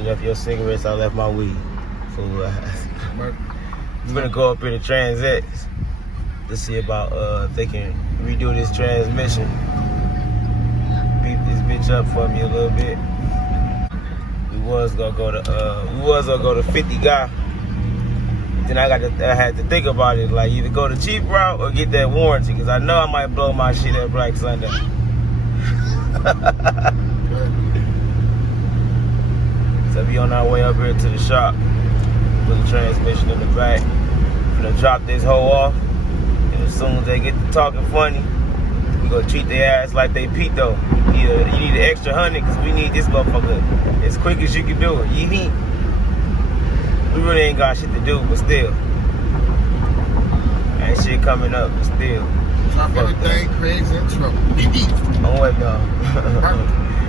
You left your cigarettes, I left my weed. Fool. I'm gonna go up in the Trans-X to see about if they can redo this transmission. Beat this bitch up for me a little bit. We was gonna go to 50 guy. Then I had to think about it, like either go the cheap route or get that warranty, cause I know I might blow my shit at Black Sunday. So we on our way up here to the shop. Put the transmission in the back. Gonna drop this hoe off, and as soon as they get to talking funny, we gonna treat their ass like they Pete though. You need an extra 100, cause we need this motherfucker as quick as you can do it. You need. We really ain't got shit to do, but still. Ain't shit coming up, but still. Drop everything, Craig's in trouble. On what though?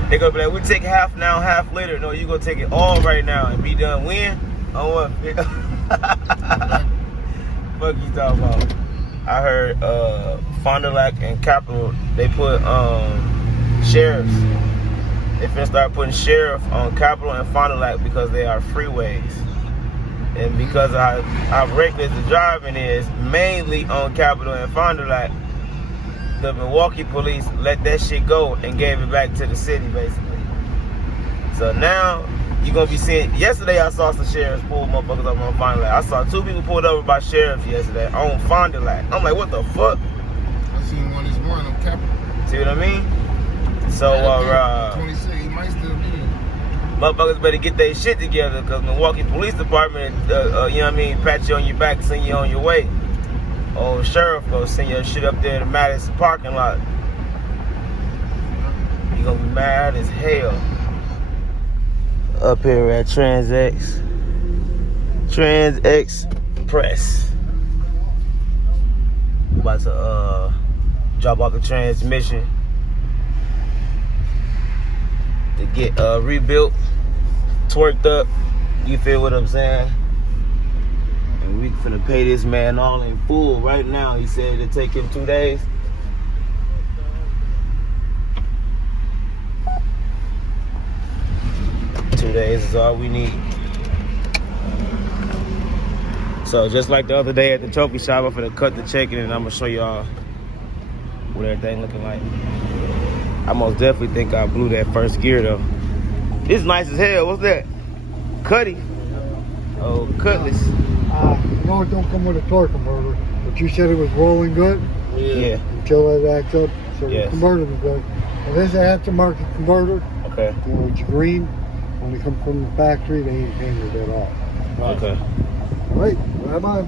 They gonna be like, we take half now, half later. No, you gonna take it all right now and be done when? On what? Fuck you talking about? I heard Fond du Lac and Capital, they put sheriffs. They finna start putting sheriff on Capital and Fond du Lac because they are freeways. And because of how reckless the driving is, mainly on Capital and Fond du Lac, the Milwaukee police let that shit go and gave it back to the city, basically. So now, you're going to be seeing, yesterday I saw some sheriffs pull motherfuckers up on Fond du Lac. I saw 2 people pulled over by sheriffs yesterday on Fond du Lac. I'm like, what the fuck? I seen one this morning on Capital. See what I mean? So, 26, he might still be there. Motherfuckers better get their shit together, because Milwaukee Police Department, you know what I mean, pat you on your back, send you on your way. Old sheriff go send your shit up there in the Madison parking lot. You gonna be mad as hell. Up here at Trans-X Press. We about to drop off the transmission to get rebuilt, twerked up. You feel what I'm saying? And we finna pay this man all in full right now. He said it'll take him 2 days. $2 is all we need. So just like the other day at the trophy shop, I'm finna cut the check and I'm gonna show y'all what everything looking like. I most definitely think I blew that first gear though. It's nice as hell. What's that? Cutty. Oh, Cutlass. No, it don't come with a torque converter, but you said it was rolling good? Yeah. Until that acts up, so Yes. the converter was good. And this is an aftermarket converter. Okay. You know, it's green. When they come from the factory, they ain't painted at all. Okay. Right, grab on.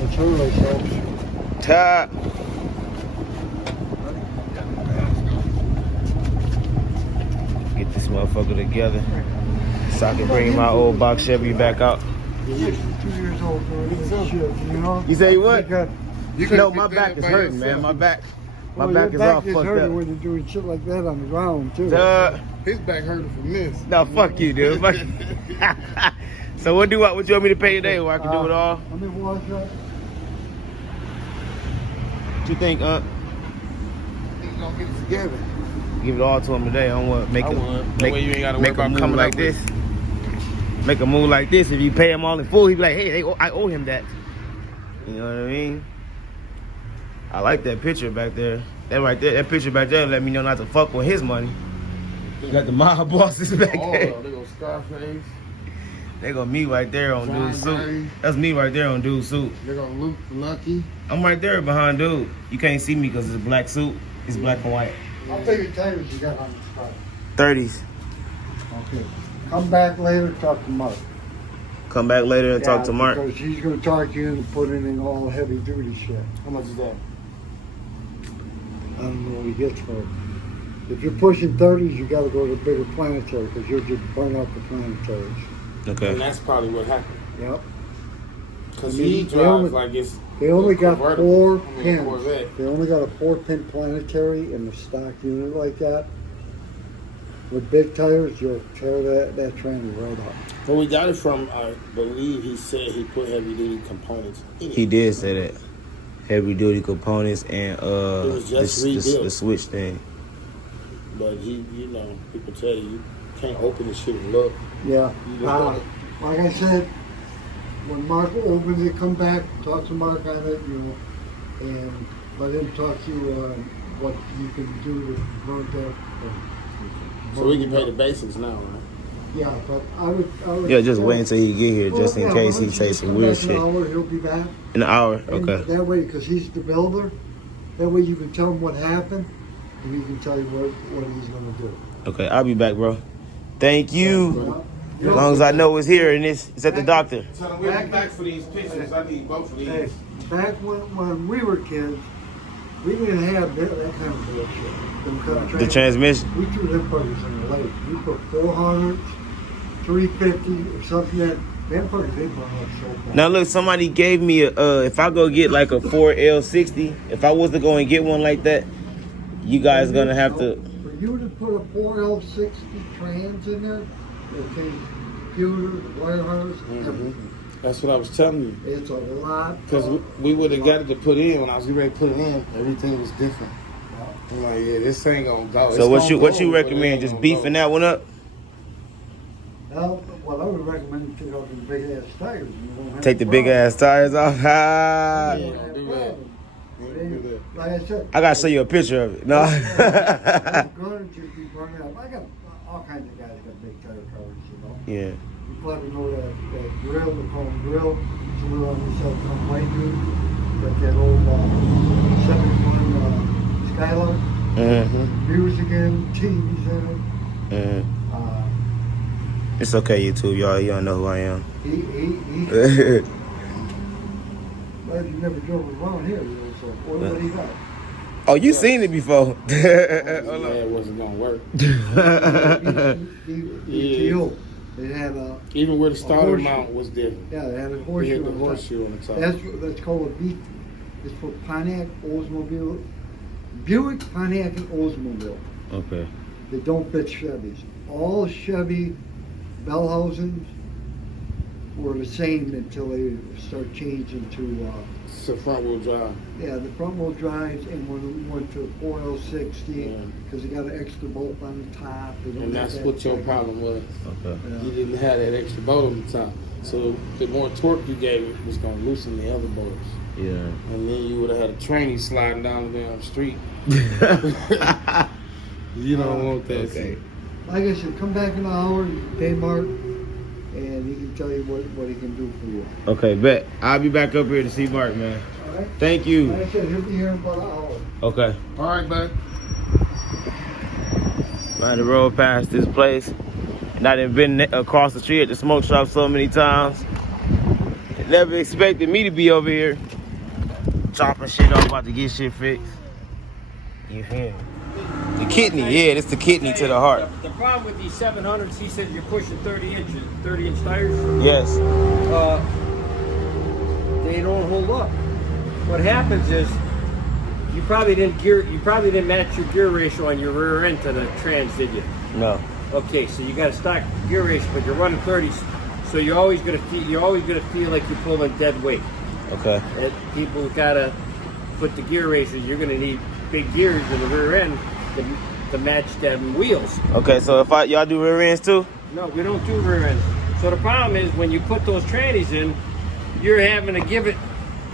Let's hurry ourselves. Top. Get this motherfucker together so I can bring my old box Chevy back out. You're 2 years old already. Shit, you know? You say what? You No, could've my did back that is by hurting, yourself. man. My back Well, is your all back is fucked hurting up. when you're doing shit like that on the ground, too. His back hurting from this. No, fuck you, dude. Fuck you. So what you want me to pay today where I can do it all? Let me wash that. What you think, He's gonna get it together. Give it all to him today. I don't want to make I a would. That make, way you ain't gotta make worry a about move coming like up this. with- Make a move like this. If you pay him all in full, he be like, hey, I owe him that. You know what I mean? I like that picture back there. That right there, that picture back there let me know not to fuck with his money. You got the mob bosses back there. Oh, they go Scarface. They go me right there on John dude's suit. Gray. That's me right there on dude's suit. They go Luke Lucky. I'm right there behind dude. You can't see me because it's a black suit. It's black and white. I'll tell you the tires you got on this car. 30s. Okay. Come back later, talk to Mark. Come back later and talk to Mark. Because he's going to talk you into putting in all the heavy duty shit. How much is that? I don't know what he gets for it. If you're pushing 30s, you got to go to the bigger planetary because you'll just burn out the planetaries. Okay. And that's probably what happened. Yep. Because I mean, he they drives only- like it's. They only got convertible. 4 I mean, a pins. Corvette. They only got a 4-pin planetary in the stock unit like that. With big tires, you'll tear that tranny right up. When we got it from, I believe he said he put heavy duty components in it. He did say that. Heavy duty components and was just rebuilt. the switch thing. But he, you know, people tell you can't open the shit and look. Yeah. You just gotta- Like I said, when Mark opens it, come back, talk to Mark on it, you know, and let him talk to you on what you can do to convert that. So we can pay the basics now, right? Yeah, but I would. Yeah, just wait until he get here, just in Well, case why he don't you takes just some come weird back in an shit. hour, he'll be back. In an hour, And okay. that way, because he's the builder, that way you can tell him what happened, and he can tell you what he's going to do. Okay, I'll be back, bro. Thank you. Yeah. As long as I know it's here and it's at the doctor. Tell them we'll be back for these pictures. I need both of these. Hey, back when we were kids, we didn't have that kind of bullshit. Them kind of The trans- transmission. We threw them fuckers in the lake. We put 400, 350, or something that, them fuckers, they burn up so fast. Now look, somebody gave me a, if I go get like a 4L60, if I was to go and get one like that, you guys gonna have to, For you to put a 4L60 trans in there, it takes computer, wire harness, everything. That's what I was telling you. It's a lot. Because we would have got it to put in. When I was ready to put it in, everything was different. I'm like, yeah, this ain't gonna go. so what you recommend, just beefing that one up? Well, I would recommend you take out the big ass tires. And you won't have Take the a big problem. ass tires off? Ah. You Yeah. won't have do a that. problem. Yeah, do that. Like I said, I gotta show you a picture of it. No. I'm gonna just be burning up. I got all kinds of guys that got big tire cars, you know. Yeah. You probably know that grill, they call them grill. It's a little on the side from White Dude. Like that old 71 Skylark. Mm-hmm. Music in, TVs in it. Mm-hmm. Uh, It's okay, YouTube, y'all know who I am. he Yeah. Well, you never drove around here, you know, so what do you got? Oh, you seen it before. Yeah, it wasn't gonna work. ETO. It had a, Even where the starter horseshoe. mount was different. yeah, it had a We horseshoe had the on the top. horseshoe on the top. That's called a V. It's for Pontiac, Oldsmobile, Buick, Pontiac, and Oldsmobile. Okay. They don't fit Chevys. All Chevy Bellhausens were the same until they start changing to It's a front wheel drive. yeah, the front wheel drives, and when we went to 4L60, Yeah. because they got an extra bolt on the top. They don't And have that's that what your second- problem was. Okay. Yeah. You didn't have that extra bolt on the top. So the more torque you gave it was gonna loosen the other bolts. Yeah. And then you would have had a trainee sliding down the damn street. You don't want that. Okay. Like I said, come back in an hour, pay Mark, and he can tell you what he can do for you. Okay, bet. I'll be back up here to see Mark, man. All right? Thank you. Like I said, he'll be here in about an hour. Okay. All right, bud. Riding the road past this place. And I done been across the street at the smoke shop so many times. Never expected me to be over here chopping shit up, about to get shit fixed. You hear me? The kidney, yeah, it's the kidney to the heart. The problem with these 700s, he said you're pushing 30-inch tires. Yes. They don't hold up. What happens is you probably didn't match your gear ratio on your rear end to the trans, did you? No. Okay, so you got a stock gear ratio, but you're running 30s, so you're always gonna feel like you're pulling dead weight. Okay. And people gotta put the gear ratios. You're gonna need big gears in the rear end to match them wheels. Okay, so if y'all do rear ends too? No, we don't do rear ends. So the problem is when you put those trannies in, you're having to give it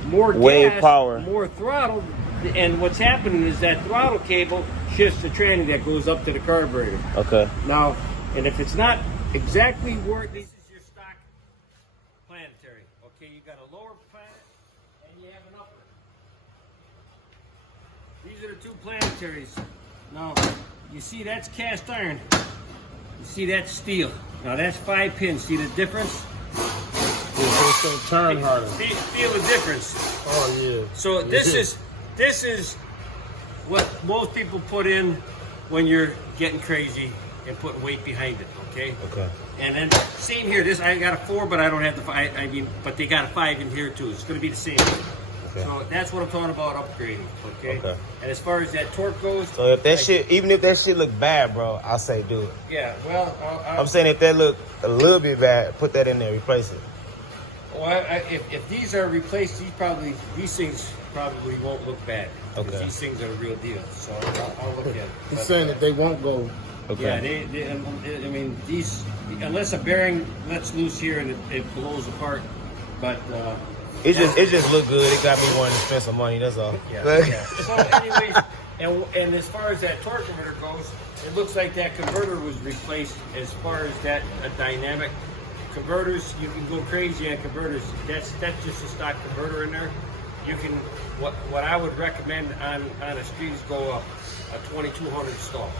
more Wave gas, power. more throttle, and what's happening is that throttle cable shifts the tranny that goes up to the carburetor. Okay. Now, and if it's not exactly where this is your stock planetary. Okay, you got a lower planet and you have an upper. These are the two planetaries. Now, you see that's cast iron. You see that's steel. Now that's 5 pins. See the difference? It's gonna turn harder. Feel the difference. Oh yeah. So this is what most people put in when you're getting crazy and putting weight behind it. Okay. Okay. And then same here. This I got a 4, but I don't have the 5. I mean, but they got a 5 in here too. It's going to be the same. Okay. So that's what I'm talking about upgrading. Okay. Okay. And as far as that torque goes, So if that shit, even if that shit look bad, bro, I say do it. yeah. Well, I'm saying if that look a little bit bad, put that in there, replace it. if these are replaced, these things probably won't look bad. Because Okay. these things are the real deal. So I'll look at it. He's But, saying that they won't go Okay. Yeah, I mean, these, unless a bearing lets loose here and it blows apart, but It just look good. It got me wanting to spend some money. That's all. yeah. So, anyways, and as far as that torque converter goes, it looks like that converter was replaced. As far as that dynamic converters, you can go crazy on converters. That's just a stock converter in there. You can what I would recommend on a street is go a 2200 stall.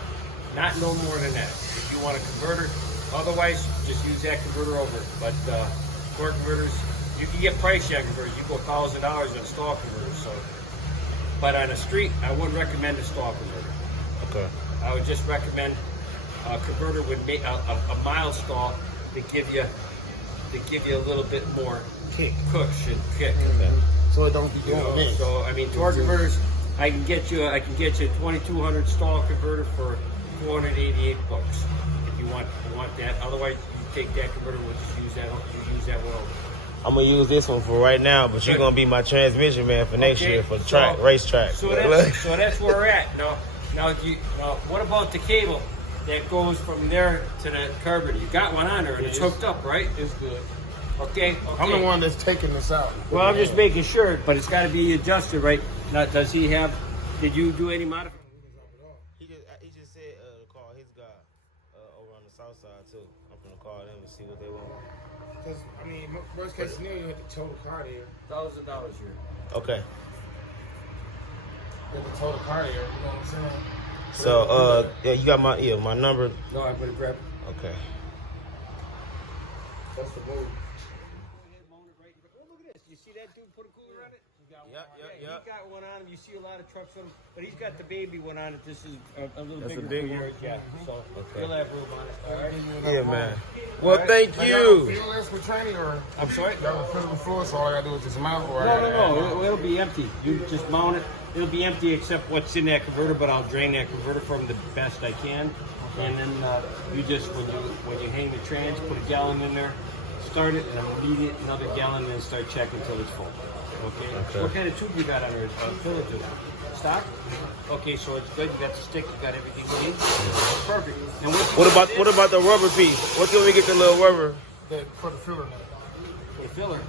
Not no more than that. If you want a converter, otherwise just use that converter over it. But torque converters, you can get pricey on converters. You go $1,000 on stall converters. So, but on a street, I wouldn't recommend a stall converter. Okay. I would just recommend a converter would make a mild stall to give you a little bit more push and kick. So it don't be You doing know, this. so I mean, torque converters, I can get you a 2200 stall converter for $488 if you want that. Otherwise, you take that converter, we'll just use that one over. I'm gonna use this one for right now, but you're gonna be my transmission man for next year for the track, racetrack. So that's where we're at. Now, what about the cable that goes from there to the carburetor? You got one on there and it's hooked up, right? It's good. Okay. I'm the one that's taking this out. Well, I'm just making sure, but it's got to be adjusted, right? Now, does he have? Did you do any modifications? He just said to call his guy over on the south side too. I'm gonna call them and see what they want. Because, I mean, worst case scenario, you have to tow the car there. $1,000 here. Okay. You have to tow the car there, you know what I'm saying? So yeah, you got my number. No, I'm gonna grab. Okay. That's the move. Oh, look at this. You see that dude put a cooler on it? Yep. He got one on him. You see a lot of trucks with him, but he's got the baby one on it. This is a little That's a bigger. big for one? yours, yeah. So Okay. you'll have room on it. All right. Yeah, man. Well, thank Now, y'all you. feel this for training, or I'm sorry. y'all fill the floor, so all I gotta do is just mount, or No. It'll be empty. You just mount it. It'll be empty except what's in that converter, but I'll drain that converter from the best I can. And then you just when you hang the trans, put a gallon in there, start it, and immediate another gallon, and then start checking until it's full. Okay. What kind of tube you got on there? Filler tube. Stock? Okay, so it's good. You got the stick. You got everything you need. Perfect. And What about the rubber piece? What can we get the little rubber? for the filler net. the filler?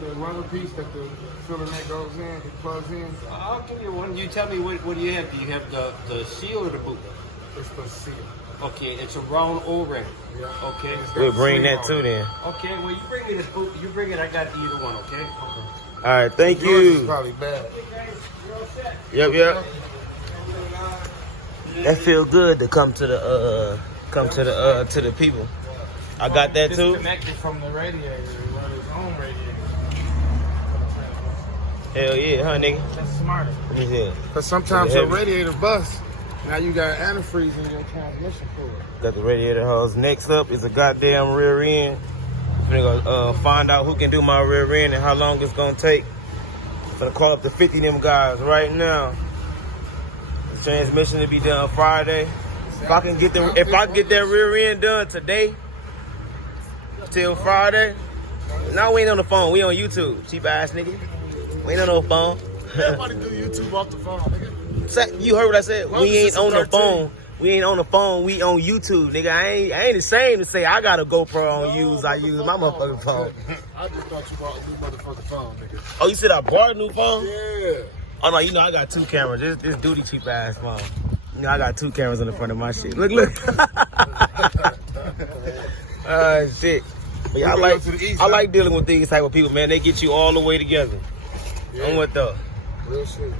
The rubber piece that the filler net goes in, it plugs in, I'll give you one. You tell me what do you have? Do you have the seal or the boot? it's supposed to seal. Okay, it's a round O-ring. Yeah. Okay. We'll bring that too then. Okay, well you bring me this boot. You bring it. I got either one. Okay. All right, thank Yours is you. probably bad. Yep. That feel good to come to the people. I got that too. Disconnected from the radiator, it run his own radiator. Hell yeah, huh, nigga? That's smarter. Let me see. Because sometimes your Heavy. radiator busts. Now you got antifreeze in your transmission fluid. Got the radiator hose. Next up is a goddamn rear end. I'm gonna find out who can do my rear end and how long it's gonna take. I'm gonna call up the 50 of them guys right now. The transmission to be done Friday. If I can get that rear end done today till Friday. No, we ain't on the phone. We on YouTube, cheap ass nigga. We ain't on no phone. Everybody do YouTube off the phone, nigga. You heard what I said? Well, We ain't this is on the 13. phone. We ain't on the phone. We on YouTube, nigga. I ain't ashamed to say I got a GoPro on use. I use my motherfucking phone. I just thought you bought a new motherfucking phone, nigga. Oh, you said I bought a new phone? Yeah. Oh no, you know I got two cameras. This duty cheap ass phone. You know I got two cameras on the front of my shit. Look. Shit. But yeah, I like dealing with these type of people, man. They get you all the way together. Yeah. I'm with though. Real shit.